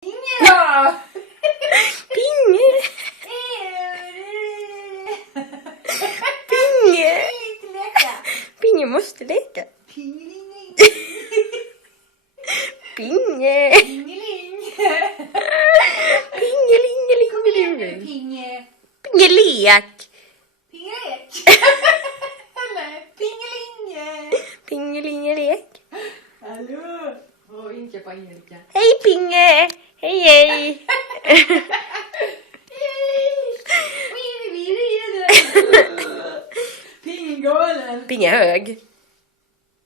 Pinge då! Pinge! Pinge! Pinge måste leka. Pingeling. Pinge! Pingeling. Pingelingelingeling. Pinge. Pingelek! Pingelek. Eller pingelinge. Pingelingelek. Hallå. Och inte på engelska. Hej Pinge! Hej hej! Pingegalen. Pinge hög.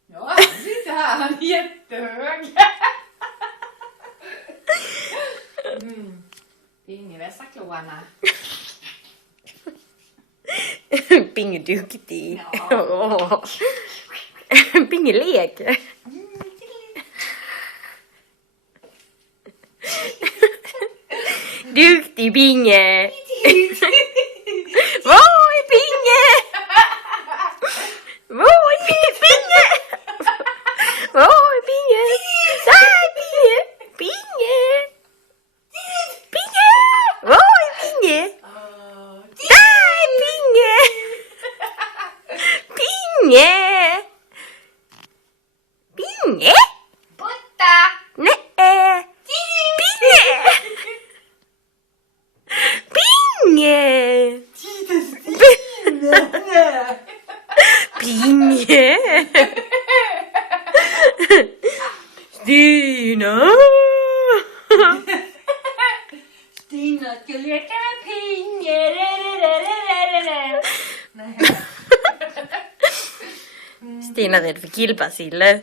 Ja, han sitter här. Han är jättehög. Pinge vässa klorna. Pinge duktig. Ja. Pinge leker. Duktig Pinge. Var är Pinge? Var är Pinge? Var är Pinge? Där Pinge. Pinge. Pinge. Var är Pinge? Där är Pinge. Pinge. Pinge. Borta. Nej. Pinge. Pinge. Pinge. Stina. Stina ska leka med Pinge. Stina är rädd för killbaciller.